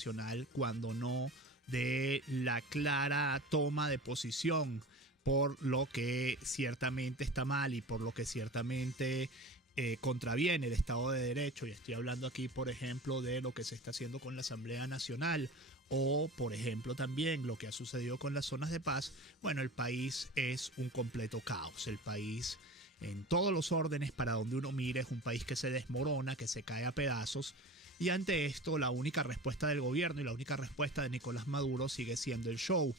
nacional, cuando no de la clara toma de posición por lo que ciertamente está mal y por lo que ciertamente contraviene el Estado de Derecho. Y estoy hablando aquí, por ejemplo, de lo que se está haciendo con la Asamblea Nacional o, por ejemplo, también lo que ha sucedido con las zonas de paz. Bueno, el país es un completo caos. El país, en todos los órdenes, para donde uno mire, es un país que se desmorona, que se cae a pedazos. Y ante esto, la única respuesta del gobierno y la única respuesta de Nicolás Maduro sigue siendo el show.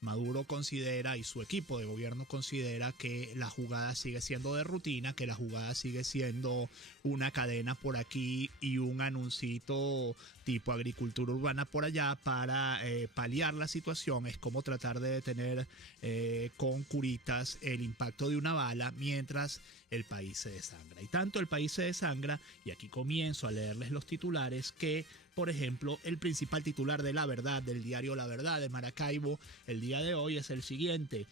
Maduro considera, y su equipo de gobierno considera, que la jugada sigue siendo de rutina, que la jugada sigue siendo una cadena por aquí y un anuncito tipo agricultura urbana por allá para paliar la situación. Es como tratar de detener con curitas el impacto de una bala mientras el país se desangra. Y tanto el país se desangra, y aquí comienzo a leerles los titulares, que, por ejemplo, el principal titular de La Verdad, del diario La Verdad de Maracaibo, el día de hoy es el siguiente.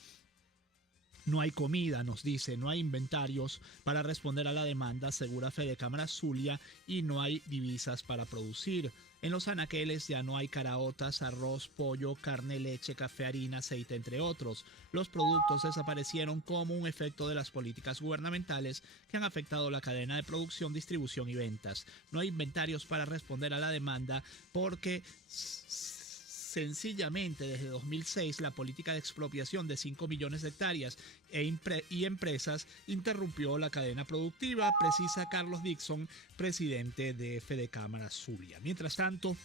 No hay comida, nos dice, no hay inventarios para responder a la demanda, asegura Fedecámara Zulia, y no hay divisas para producir. En los anaqueles ya no hay caraotas, arroz, pollo, carne, leche, café, harina, aceite, entre otros. Los productos desaparecieron como un efecto de las políticas gubernamentales que han afectado la cadena de producción, distribución y ventas. No hay inventarios para responder a la demanda porque sencillamente desde 2006 la política de expropiación de 5 millones de hectáreas y empresas interrumpió la cadena productiva, precisa Carlos Dixon, presidente de Fedecámara Zulia. Mientras tanto,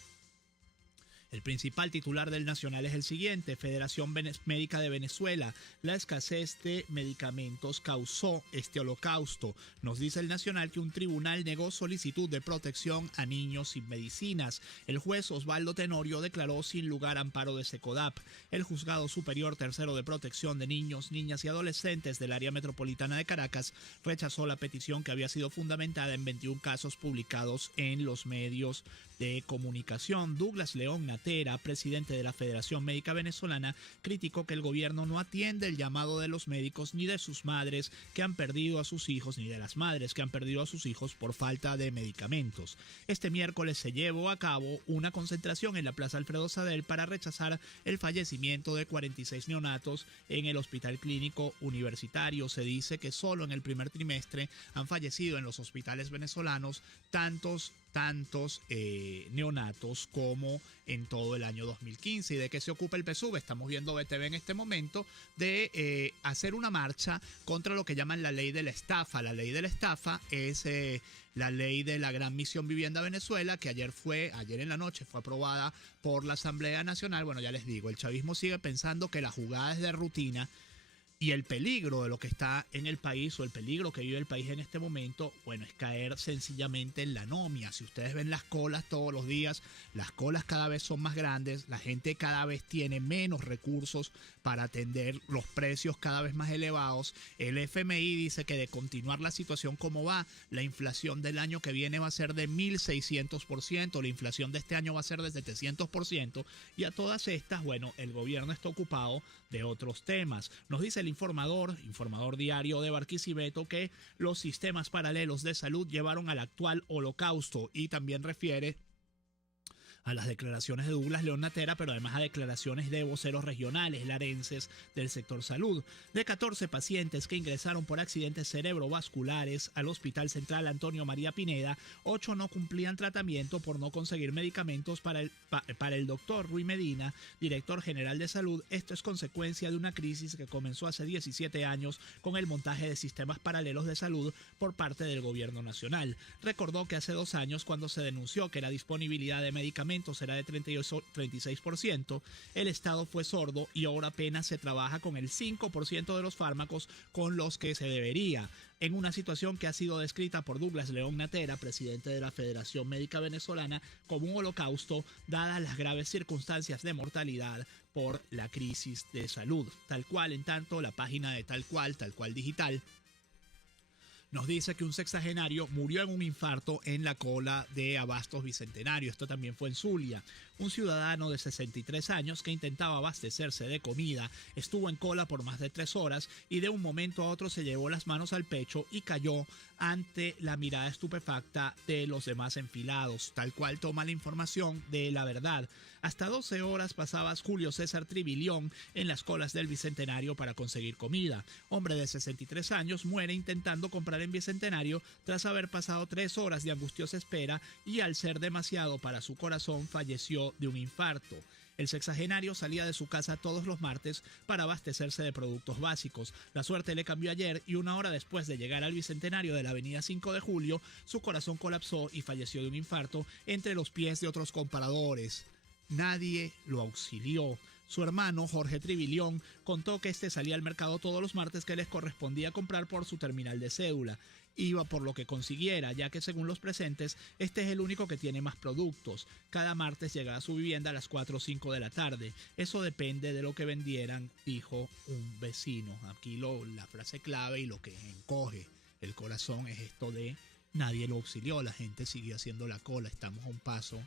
el principal titular del Nacional es el siguiente. Federación Médica de Venezuela. La escasez de medicamentos causó este holocausto. Nos dice el Nacional que un tribunal negó solicitud de protección a niños sin medicinas. El juez Osvaldo Tenorio declaró sin lugar amparo de SECODAP. El Juzgado Superior Tercero de Protección de Niños, Niñas y Adolescentes del área metropolitana de Caracas rechazó la petición que había sido fundamentada en 21 casos publicados en los medios de comunicación. Douglas León Natera, presidente de la Federación Médica Venezolana, criticó que el gobierno no atiende el llamado de los médicos ni de sus madres que han perdido a sus hijos, ni de las madres que han perdido a sus hijos por falta de medicamentos. Este miércoles se llevó a cabo una concentración en la Plaza Alfredo Sadel para rechazar el fallecimiento de 46 neonatos en el Hospital Clínico Universitario. Se dice que solo en el primer trimestre han fallecido en los hospitales venezolanos tantos neonatos como en todo el año 2015. ¿Y de qué se ocupa el PSUV? Estamos viendo BTV en este momento de hacer una marcha contra lo que llaman la ley de la estafa. La ley de la estafa es la ley de la Gran Misión Vivienda Venezuela, que ayer en la noche fue aprobada por la Asamblea Nacional. Bueno, ya les digo, el chavismo sigue pensando que la jugada es de rutina. Y el peligro de lo que está en el país, o el peligro que vive el país en este momento, bueno, es caer sencillamente en la anomia. Si ustedes ven las colas todos los días, las colas cada vez son más grandes, la gente cada vez tiene menos recursos para atender, los precios cada vez más elevados. El FMI dice que de continuar la situación como va, la inflación del año que viene va a ser de 1.600%, la inflación de este año va a ser de 700%, y a todas estas, bueno, el gobierno está ocupado de otros temas. Nos dice el informador diario de Barquisimeto, que los sistemas paralelos de salud llevaron al actual holocausto, y también refiere a las declaraciones de Douglas León Natera, pero además a declaraciones de voceros regionales larenses del sector salud. De 14 pacientes que ingresaron por accidentes cerebrovasculares al Hospital Central Antonio María Pineda, 8 no cumplían tratamiento por no conseguir medicamentos. Para el doctor Rui Medina, director general de salud, esto es consecuencia de una crisis que comenzó hace 17 años con el montaje de sistemas paralelos de salud por parte del gobierno nacional. Recordó que hace 2 años, cuando se denunció que la disponibilidad de medicamentos era de 36%, el Estado fue sordo y ahora apenas se trabaja con el 5% de los fármacos con los que se debería, en una situación que ha sido descrita por Douglas León Natera, presidente de la Federación Médica Venezolana, como un holocausto, dadas las graves circunstancias de mortalidad por la crisis de salud. Tal cual, en tanto, la página de Tal Cual Digital nos dice que un sexagenario murió en un infarto en la cola de Abastos Bicentenario. Esto también fue en Zulia. Un ciudadano de 63 años que intentaba abastecerse de comida estuvo en cola por más de 3 horas y de un momento a otro se llevó las manos al pecho y cayó ante la mirada estupefacta de los demás enfilados. Tal cual toma la información de La Verdad. Hasta 12 horas pasaba Julio César Trivilión en las colas del Bicentenario para conseguir comida. Hombre de 63 años muere intentando comprar en Bicentenario tras haber pasado 3 horas de angustiosa espera y al ser demasiado para su corazón falleció de un infarto. El sexagenario salía de su casa todos los martes para abastecerse de productos básicos. La suerte le cambió ayer y 1 hora después de llegar al Bicentenario de la avenida 5 de Julio, su corazón colapsó y falleció de un infarto entre los pies de otros compradores. Nadie lo auxilió. Su hermano, Jorge Trivilión, contó que este salía al mercado todos los martes que les correspondía comprar por su terminal de cédula. Iba por lo que consiguiera, ya que según los presentes, este es el único que tiene más productos. Cada martes llegaba a su vivienda a las 4 o 5 de la tarde. Eso depende de lo que vendieran, dijo un vecino. Aquí la frase clave y lo que encoge el corazón es esto de nadie lo auxilió, la gente sigue haciendo la cola, estamos a un paso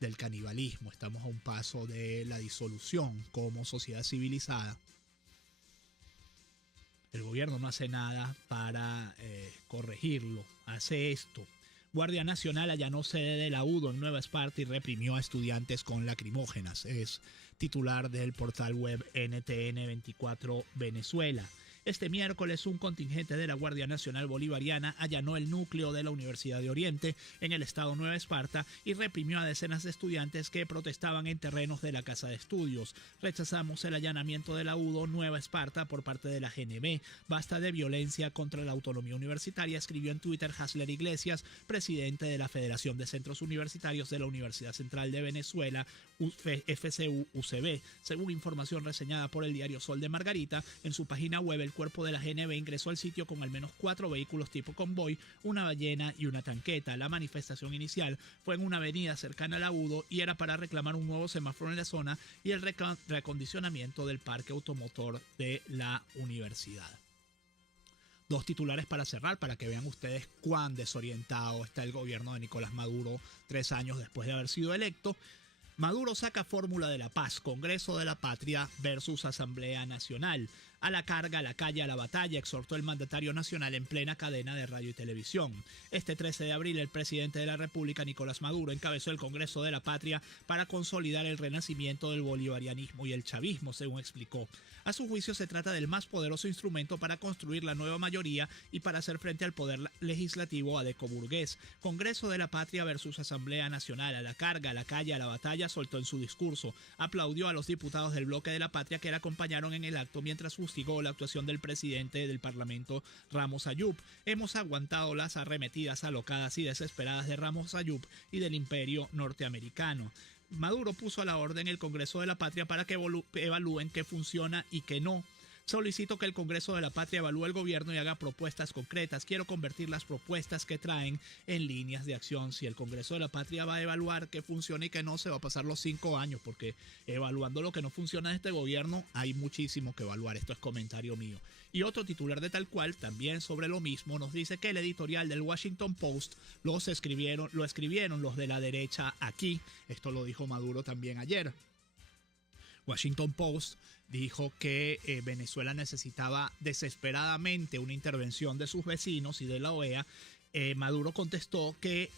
del canibalismo, estamos a un paso de la disolución como sociedad civilizada. El gobierno no hace nada para corregirlo, hace esto. Guardia Nacional allanó sede de la UDO en Nueva Esparta y reprimió a estudiantes con lacrimógenas. Es titular del portal web NTN 24 Venezuela. Este miércoles, un contingente de la Guardia Nacional Bolivariana allanó el núcleo de la Universidad de Oriente en el estado Nueva Esparta y reprimió a decenas de estudiantes que protestaban en terrenos de la Casa de Estudios. Rechazamos el allanamiento de la UDO Nueva Esparta por parte de la GNB. Basta de violencia contra la autonomía universitaria, escribió en Twitter Hasler Iglesias, presidente de la Federación de Centros Universitarios de la Universidad Central de Venezuela, FCU-UCB. Según información reseñada por el diario Sol de Margarita, en su página web el cuerpo de la GNB ingresó al sitio con al menos 4 vehículos tipo convoy, una ballena y una tanqueta. La manifestación inicial fue en una avenida cercana a la UDO y era para reclamar un nuevo semáforo en la zona y el reacondicionamiento del parque automotor de la universidad. 2 titulares para cerrar, para que vean ustedes cuán desorientado está el gobierno de Nicolás Maduro 3 años después de haber sido electo. Maduro saca fórmula de la paz, Congreso de la Patria versus Asamblea Nacional. A la carga, a la calle, a la batalla, exhortó el mandatario nacional en plena cadena de radio y televisión. Este 13 de abril, el presidente de la República, Nicolás Maduro, encabezó el Congreso de la Patria para consolidar el renacimiento del bolivarianismo y el chavismo, según explicó. A su juicio, se trata del más poderoso instrumento para construir la nueva mayoría y para hacer frente al poder legislativo adecoburgués. Congreso de la Patria versus Asamblea Nacional, a la carga, a la calle, a la batalla, soltó en su discurso. Aplaudió a los diputados del Bloque de la Patria que le acompañaron en el acto mientras fustigó la actuación del presidente del Parlamento, Ramos Ayub. Hemos aguantado las arremetidas alocadas y desesperadas de Ramos Ayub y del imperio norteamericano. Maduro puso a la orden el Congreso de la Patria para que evalúen qué funciona y qué no. Solicito que el Congreso de la Patria evalúe el gobierno y haga propuestas concretas. Quiero convertir las propuestas que traen en líneas de acción. Si el Congreso de la Patria va a evaluar qué funciona y qué no, se va a pasar los 5 años, porque evaluando lo que no funciona de este gobierno hay muchísimo que evaluar. Esto es comentario mío. Y otro titular de Tal Cual, también sobre lo mismo, nos dice que el editorial del Washington Post lo escribieron los de la derecha aquí. Esto lo dijo Maduro también ayer. Washington Post dijo que Venezuela necesitaba desesperadamente una intervención de sus vecinos y de la OEA. Maduro contestó que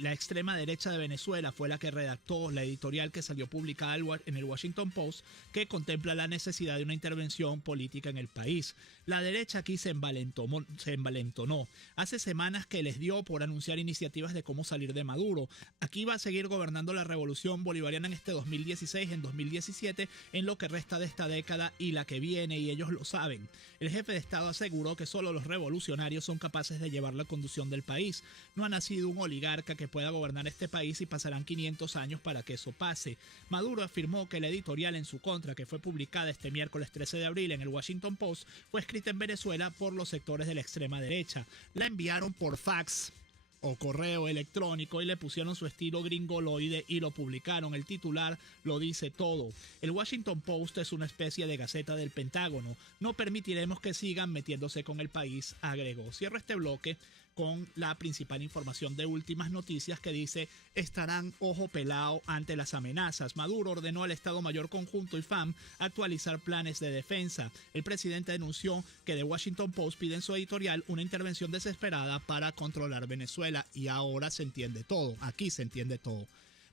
la extrema derecha de Venezuela fue la que redactó la editorial que salió publicada en el Washington Post, que contempla la necesidad de una intervención política en el país. La derecha aquí se envalentonó. Hace semanas que les dio por anunciar iniciativas de cómo salir de Maduro. Aquí va a seguir gobernando la revolución bolivariana en este 2016, en 2017, en lo que resta de esta década y la que viene, y ellos lo saben. El jefe de Estado aseguró que solo los revolucionarios son capaces de llevar la conducción del país. No ha nacido un oligarca que pueda gobernar este país y pasarán 500 años para que eso pase. Maduro afirmó que la editorial en su contra, que fue publicada este miércoles 13 de abril en el Washington Post, fue escrita en Venezuela por los sectores de la extrema derecha. La enviaron por fax. o correo electrónico y le pusieron su estilo gringoloide y lo publicaron. El titular lo dice todo. El Washington Post es una especie de gaceta del Pentágono. No permitiremos que sigan metiéndose con el país, agregó. Cierro este bloque con la principal información de Últimas Noticias que dice: estarán ojo pelado ante las amenazas. Maduro ordenó al Estado Mayor Conjunto IFAM actualizar planes de defensa. El presidente denunció que The Washington Post pide en su editorial una intervención desesperada para controlar Venezuela, y ahora se entiende todo. Aquí se entiende todo.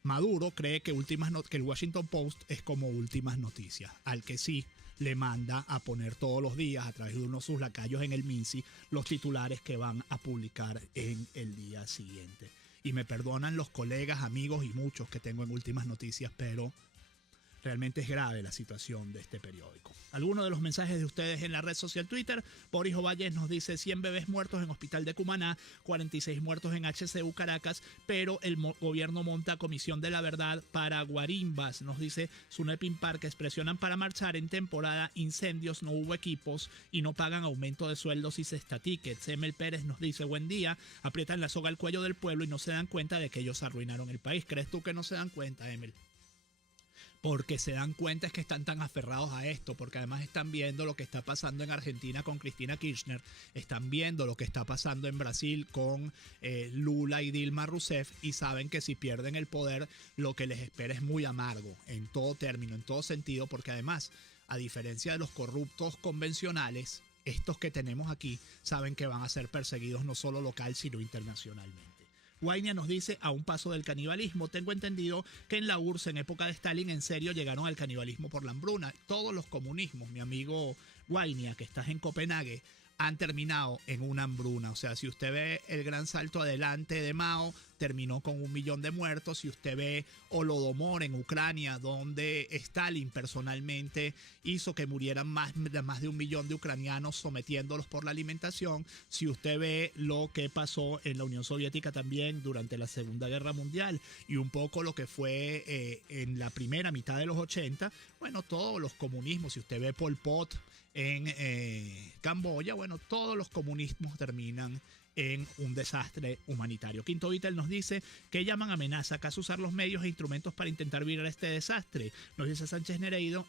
Maduro cree que el Washington Post es como Últimas Noticias, al que sí le manda a poner todos los días a través de uno de sus lacayos en el Minsi los titulares que van a publicar en el día siguiente. Y me perdonan los colegas, amigos y muchos que tengo en Últimas Noticias, pero realmente es grave la situación de este periódico. Algunos de los mensajes de ustedes en la red social Twitter. Boris Ovalles nos dice: 100 bebés muertos en Hospital de Cumaná, 46 muertos en HCU Caracas, pero el gobierno monta Comisión de la Verdad para guarimbas. Nos dice Sunepin Parques: presionan para marchar en temporada, incendios, no hubo equipos y no pagan aumento de sueldos y cesta tickets. Emel Pérez nos dice: buen día, aprietan la soga al cuello del pueblo y no se dan cuenta de que ellos arruinaron el país. ¿Crees tú que no se dan cuenta, Emel? Porque se dan cuenta es que están tan aferrados a esto, porque además están viendo lo que está pasando en Argentina con Cristina Kirchner, están viendo lo que está pasando en Brasil con Lula y Dilma Rousseff, y saben que si pierden el poder lo que les espera es muy amargo en todo término, en todo sentido, porque además, a diferencia de los corruptos convencionales, estos que tenemos aquí saben que van a ser perseguidos no solo local sino internacionalmente. Guainia nos dice: a un paso del canibalismo. Tengo entendido que en la URSS en época de Stalin en serio llegaron al canibalismo por la hambruna. Todos los comunismos, mi amigo Guainia, que estás en Copenhague, han terminado en una hambruna. O sea, si usted ve el gran salto adelante de Mao, terminó con 1 millón de muertos. Si usted ve Holodomor en Ucrania, donde Stalin personalmente hizo que murieran más de 1 millón de ucranianos sometiéndolos por la alimentación. Si usted ve lo que pasó en la Unión Soviética también durante la Segunda Guerra Mundial y un poco lo que fue en la primera mitad de los 80, bueno, todos los comunismos, si usted ve Pol Pot en Camboya, bueno, todos los comunismos terminan en un desastre humanitario. Quinto Vitel nos dice que llaman amenaza, ¿acaso usar los medios e instrumentos para intentar virar este desastre? Nos dice Sánchez Nereido: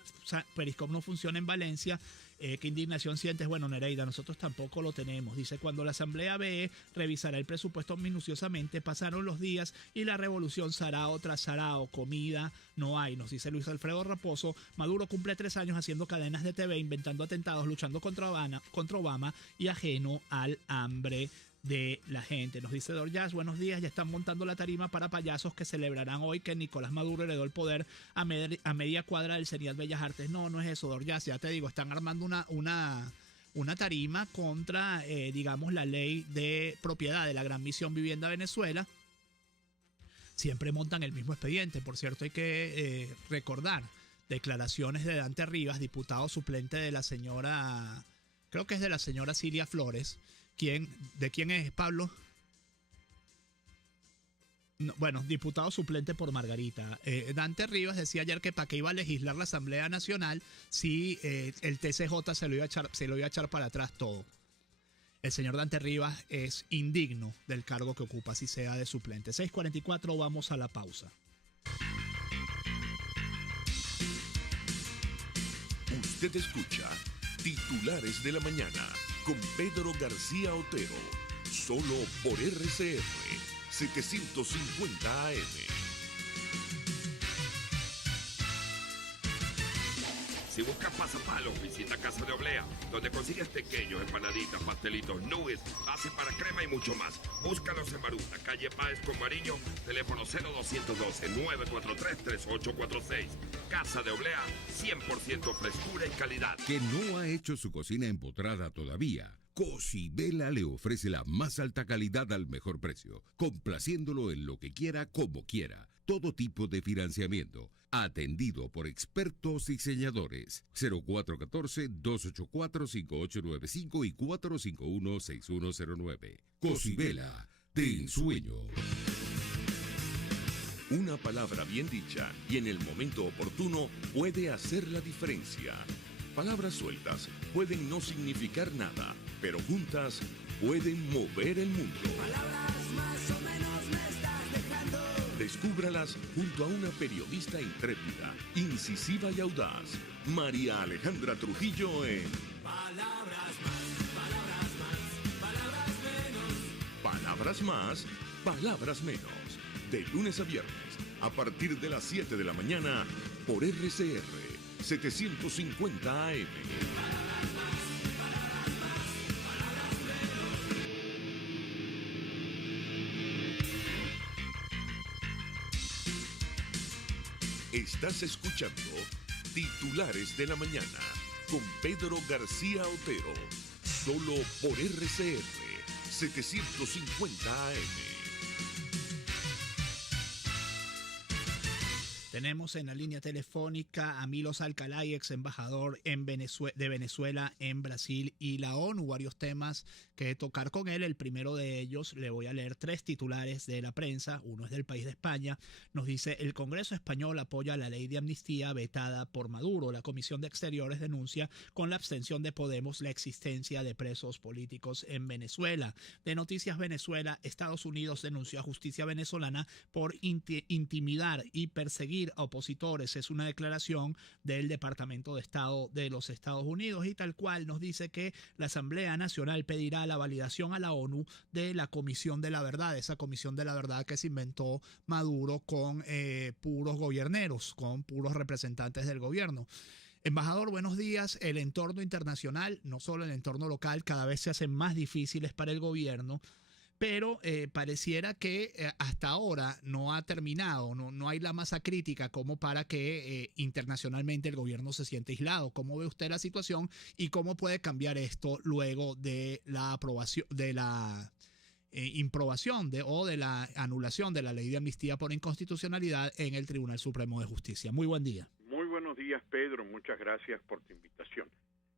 Periscope no funciona en Valencia. ¿Qué indignación sientes? Bueno, Nereida, nosotros tampoco lo tenemos. Dice: cuando la Asamblea BE revisará el presupuesto minuciosamente, pasaron los días y la revolución sarao tras sarao, comida no hay. Nos dice Luis Alfredo Raposo: Maduro cumple 3 años haciendo cadenas de TV, inventando atentados, luchando contra Obama y ajeno al hambre de la gente. Nos dice Dorjaz: buenos días, ya están montando la tarima para payasos que celebrarán hoy que Nicolás Maduro heredó el poder a media cuadra del CENIAT Bellas Artes. No, no es eso, Dorjaz, ya te digo, están armando una tarima contra, digamos, la ley de propiedad de la Gran Misión Vivienda Venezuela. Siempre montan el mismo expediente. Por cierto, hay que recordar declaraciones de Dante Rivas, diputado suplente de la señora, creo que es de la señora Cilia Flores. ¿De quién es, Pablo? No, bueno, diputado suplente por Margarita. Dante Rivas decía ayer que para qué iba a legislar la Asamblea Nacional si el TCJ se lo iba a echar para atrás todo. El señor Dante Rivas es indigno del cargo que ocupa, si sea de suplente. 6:44, vamos a la pausa. Usted escucha Titulares de la Mañana con Pedro García Otero, solo por RCR 750 AM. Si buscas pasapalos, visita Casa de Oblea, donde consigues pequeños, empanaditas, pastelitos, nubes, base para crema y mucho más. Búscalos en Baruta, calle Páez con Mariño, teléfono 0212-943-3846. Casa de Oblea, 100% frescura y calidad. Que no ha hecho su cocina empotrada todavía. Cocibela le ofrece la más alta calidad al mejor precio, complaciéndolo en lo que quiera, como quiera. Todo tipo de financiamiento, atendido por expertos diseñadores. 0414-284-5895 y 451-6109. Cocibela, de ensueño. Una palabra bien dicha y en el momento oportuno puede hacer la diferencia. Palabras sueltas pueden no significar nada, pero juntas pueden mover el mundo. Palabras más o menos me estás dejando. Descúbralas junto a una periodista intrépida, incisiva y audaz, María Alejandra Trujillo en Palabras más, palabras más, palabras menos. Palabras más, palabras menos. De lunes a viernes, a partir de las 7 de la mañana, por RCR 750 AM. Estás escuchando Titulares de la Mañana con Pedro García Otero, solo por RCR 750 AM. Tenemos en la línea telefónica a Milos Alcalay, ex embajador de Venezuela en Brasil y la ONU. Varios temas que tocar con él. El primero de ellos, le voy a leer 3 titulares de la prensa. Uno es del País de España. Nos dice: el Congreso español apoya la ley de amnistía vetada por Maduro. La Comisión de Exteriores denuncia con la abstención de Podemos la existencia de presos políticos en Venezuela. De Noticias Venezuela, Estados Unidos denunció a justicia venezolana por intimidar y perseguir a opositores. Es una declaración del Departamento de Estado de los Estados Unidos, y tal cual nos dice que la Asamblea Nacional pedirá la validación a la ONU de la Comisión de la Verdad, esa Comisión de la Verdad que se inventó Maduro con puros gobierneros, con puros representantes del gobierno. Embajador, buenos días. El entorno internacional, no solo el entorno local, cada vez se hacen más difíciles para el gobierno, pero pareciera que hasta ahora no ha terminado, no hay la masa crítica como para que internacionalmente el gobierno se siente aislado. ¿Cómo ve usted la situación y cómo puede cambiar esto luego de la aprobación, de la improbación o de la anulación de la ley de amnistía por inconstitucionalidad en el Tribunal Supremo de Justicia? Muy buen día. Muy buenos días, Pedro. Muchas gracias por tu invitación.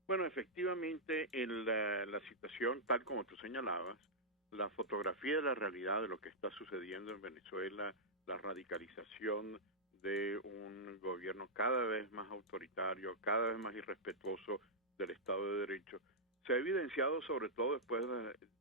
Bueno, efectivamente, en la situación, tal como tú señalabas, la fotografía de la realidad de lo que está sucediendo en Venezuela, la radicalización de un gobierno cada vez más autoritario, cada vez más irrespetuoso del Estado de Derecho, se ha evidenciado sobre todo después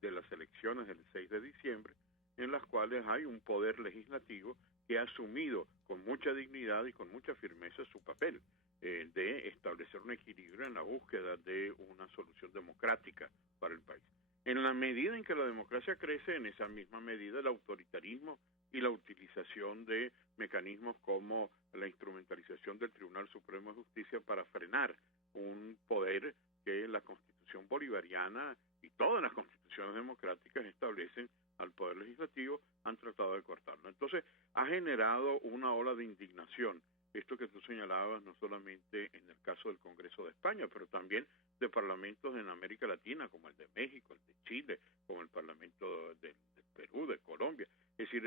de las elecciones del 6 de diciembre, en las cuales hay un poder legislativo que ha asumido con mucha dignidad y con mucha firmeza su papel de establecer un equilibrio en la búsqueda de una solución democrática para el país. En la medida en que la democracia crece, en esa misma medida el autoritarismo y la utilización de mecanismos como la instrumentalización del Tribunal Supremo de Justicia para frenar un poder que la Constitución bolivariana y todas las constituciones democráticas establecen al Poder Legislativo, han tratado de cortarlo. Entonces, ha generado una ola de indignación. Esto que tú señalabas, no solamente en el caso del Congreso de España, pero también de parlamentos en América Latina, como el de México, el de Chile, como el Parlamento de Perú, de Colombia. Es decir,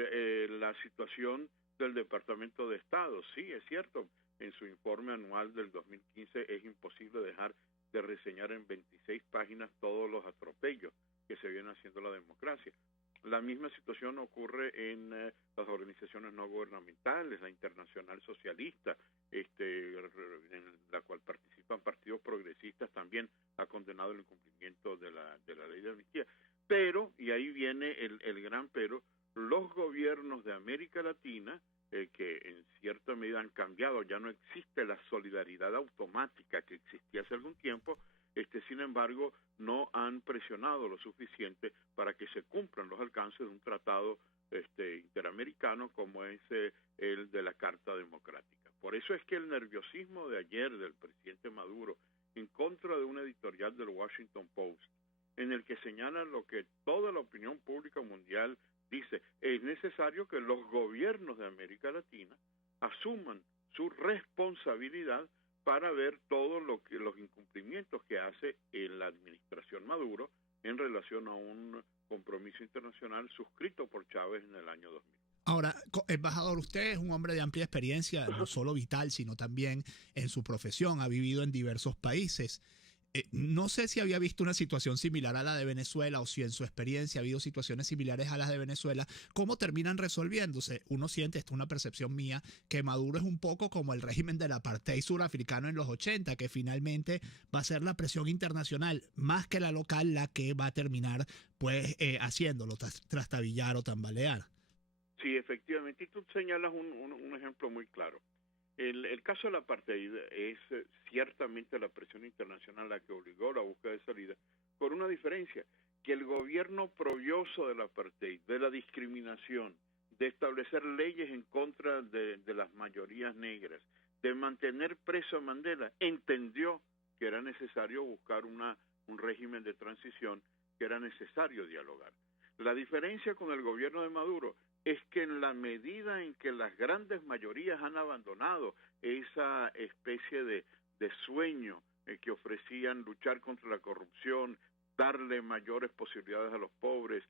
la situación del Departamento de Estado, sí, es cierto, en su informe anual del 2015 es imposible dejar de reseñar en 26 páginas todos los atropellos que se vienen haciendo a la democracia. La misma situación ocurre en las organizaciones no gubernamentales, la Internacional Socialista, en la cual participan partidos progresistas, también ha condenado el incumplimiento de la ley de amnistía. Pero, y ahí viene el gran pero, los gobiernos de América Latina, que en cierta medida han cambiado, ya no existe la solidaridad automática que existía hace algún tiempo, sin embargo, no han presionado lo suficiente para que se cumplan los alcances de un tratado interamericano como es el de la Carta Democrática. Por eso es que el nerviosismo de ayer del presidente Maduro en contra de un editorial del Washington Post, en el que señala lo que toda la opinión pública mundial dice, es necesario que los gobiernos de América Latina asuman su responsabilidad para ver todos los incumplimientos que hace la administración Maduro en relación a un compromiso internacional suscrito por Chávez en el año 2000. Ahora, embajador, usted es un hombre de amplia experiencia, no solo vital, sino también en su profesión, ha vivido en diversos países. No sé si había visto una situación similar a la de Venezuela o si en su experiencia ha habido situaciones similares a las de Venezuela, ¿cómo terminan resolviéndose? Uno siente, esto es una percepción mía, que Maduro es un poco como el régimen del apartheid surafricano en los 80, que finalmente va a ser la presión internacional más que la local la que va a terminar pues haciéndolo trastabillar o tambalear. Sí, efectivamente, y tú señalas un ejemplo muy claro. El caso del apartheid es ciertamente la presión internacional la que obligó a la búsqueda de salida, por una diferencia, que el gobierno provioso del apartheid, de la discriminación, de establecer leyes en contra de las mayorías negras, de mantener preso a Mandela, entendió que era necesario buscar un régimen de transición, que era necesario dialogar. La diferencia con el gobierno de Maduro es que en la medida en que las grandes mayorías han abandonado esa especie de sueño que ofrecían luchar contra la corrupción, darle mayores posibilidades a los pobres,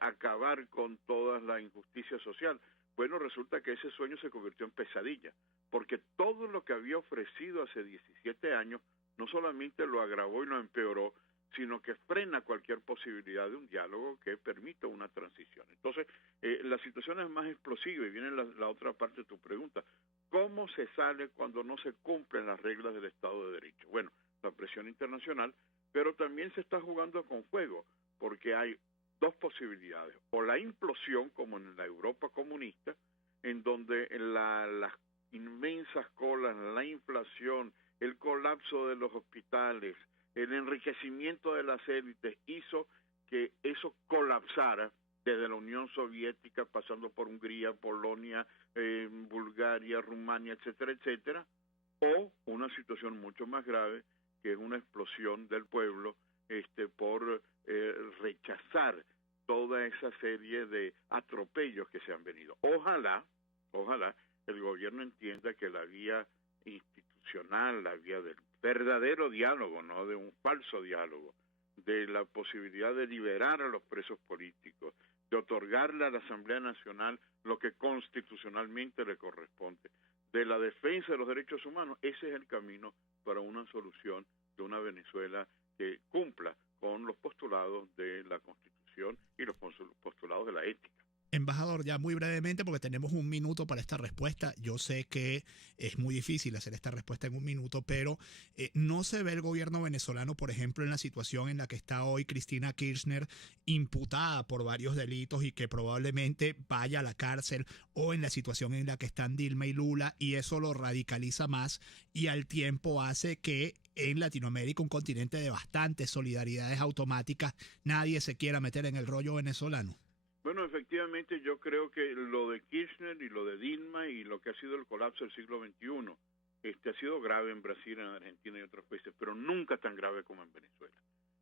acabar con toda la injusticia social, bueno, resulta que ese sueño se convirtió en pesadilla, porque todo lo que había ofrecido hace 17 años no solamente lo agravó y lo empeoró, sino que frena cualquier posibilidad de un diálogo que permita una transición. Entonces, la situación es más explosiva y viene la otra parte de tu pregunta. ¿Cómo se sale cuando no se cumplen las reglas del Estado de Derecho? Bueno, la presión internacional, pero también se está jugando con fuego, porque hay dos posibilidades. O la implosión, como en la Europa comunista, en donde las inmensas colas, la inflación, el colapso de los hospitales, el enriquecimiento de las élites hizo que eso colapsara desde la Unión Soviética, pasando por Hungría, Polonia, Bulgaria, Rumania, etcétera, etcétera, o una situación mucho más grave, que es una explosión del pueblo por rechazar toda esa serie de atropellos que se han venido. Ojalá el gobierno entienda que la vía institucional, la vía del verdadero diálogo, no de un falso diálogo, de la posibilidad de liberar a los presos políticos, de otorgarle a la Asamblea Nacional lo que constitucionalmente le corresponde, de la defensa de los derechos humanos, ese es el camino para una solución de una Venezuela que cumpla con los postulados de la Constitución y los postulados de la ética. Embajador, ya muy brevemente, porque tenemos un minuto para esta respuesta. Yo sé que es muy difícil hacer esta respuesta en un minuto, pero no se ve el gobierno venezolano, por ejemplo, en la situación en la que está hoy Cristina Kirchner, imputada por varios delitos y que probablemente vaya a la cárcel, o en la situación en la que están Dilma y Lula, y eso lo radicaliza más y al tiempo hace que en Latinoamérica, un continente de bastantes solidaridades automáticas, nadie se quiera meter en el rollo venezolano. Bueno, efectivamente yo creo que lo de Kirchner y lo de Dilma y lo que ha sido el colapso del siglo XXI ha sido grave en Brasil, en Argentina y otros países, pero nunca tan grave como en Venezuela.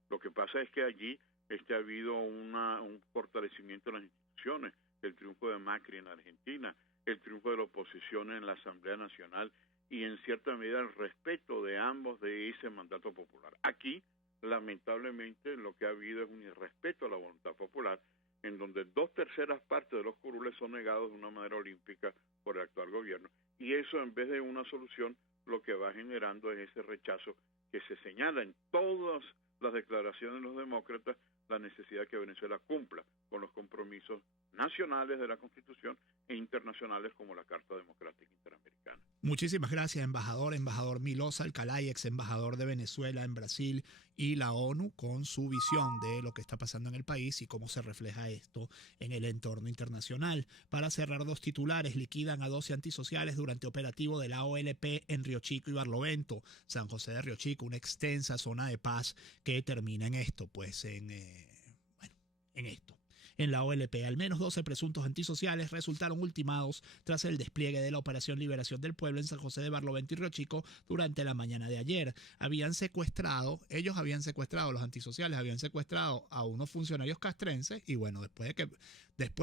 Lo que pasa es que allí ha habido un fortalecimiento de las instituciones, el triunfo de Macri en Argentina, el triunfo de la oposición en la Asamblea Nacional y en cierta medida el respeto de ambos de ese mandato popular. Aquí, lamentablemente, lo que ha habido es un irrespeto a la voluntad popular, en donde 2/3 partes de los curules son negados de una manera olímpica por el actual gobierno. Y eso, en vez de una solución, lo que va generando es ese rechazo que se señala en todas las declaraciones de los demócratas, la necesidad de que Venezuela cumpla con los compromisos nacionales de la Constitución e internacionales como la Carta Democrática Interamericana. Muchísimas gracias, embajador Milosa Alcalay, ex embajador de Venezuela en Brasil y la ONU, con su visión de lo que está pasando en el país y cómo se refleja esto en el entorno internacional. Para cerrar, dos titulares: liquidan a 12 antisociales durante operativo de la OLP en Río Chico y Barlovento. San José de Río Chico, una extensa zona de paz que termina en esto, pues en esto. En la OLP, al menos 12 presuntos antisociales resultaron ultimados tras el despliegue de la Operación Liberación del Pueblo en San José de Barlovento y Río Chico durante la mañana de ayer. Los antisociales habían secuestrado a unos funcionarios castrenses y bueno, después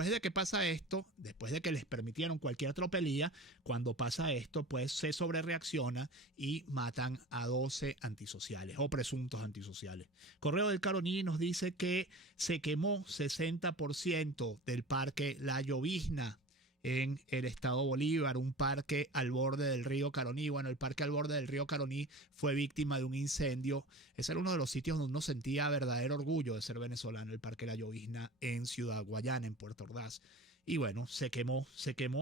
de que pasa esto, después de que les permitieron cualquier tropelía, cuando pasa esto, pues se sobrereacciona y matan a 12 antisociales o presuntos antisociales. Correo del Caroní nos dice que se quemó 60% del parque La Llovizna en el estado Bolívar, un parque al borde del río Caroní. Bueno, el parque al borde del río Caroní fue víctima de un incendio. Ese era uno de los sitios donde uno sentía verdadero orgullo de ser venezolano, el Parque La Llovizna en Ciudad Guayana, en Puerto Ordaz. Y bueno, se quemó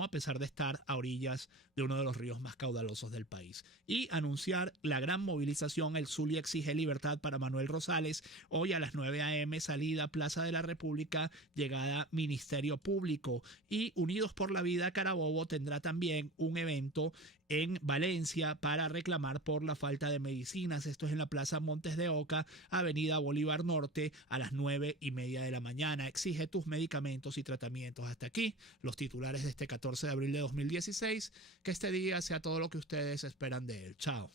a pesar de estar a orillas de uno de los ríos más caudalosos del país. Y anunciar la gran movilización, el Zulia exige libertad para Manuel Rosales. Hoy a las 9 a.m. salida Plaza de la República, llegada Ministerio Público. Y Unidos por la Vida Carabobo tendrá también un evento en Valencia para reclamar por la falta de medicinas. Esto es en la Plaza Montes de Oca, Avenida Bolívar Norte, a las 9:30 de la mañana. Exige tus medicamentos y tratamientos. Hasta aquí los titulares de este 14 de abril de 2016. Que este día sea todo lo que ustedes esperan de él. Chao.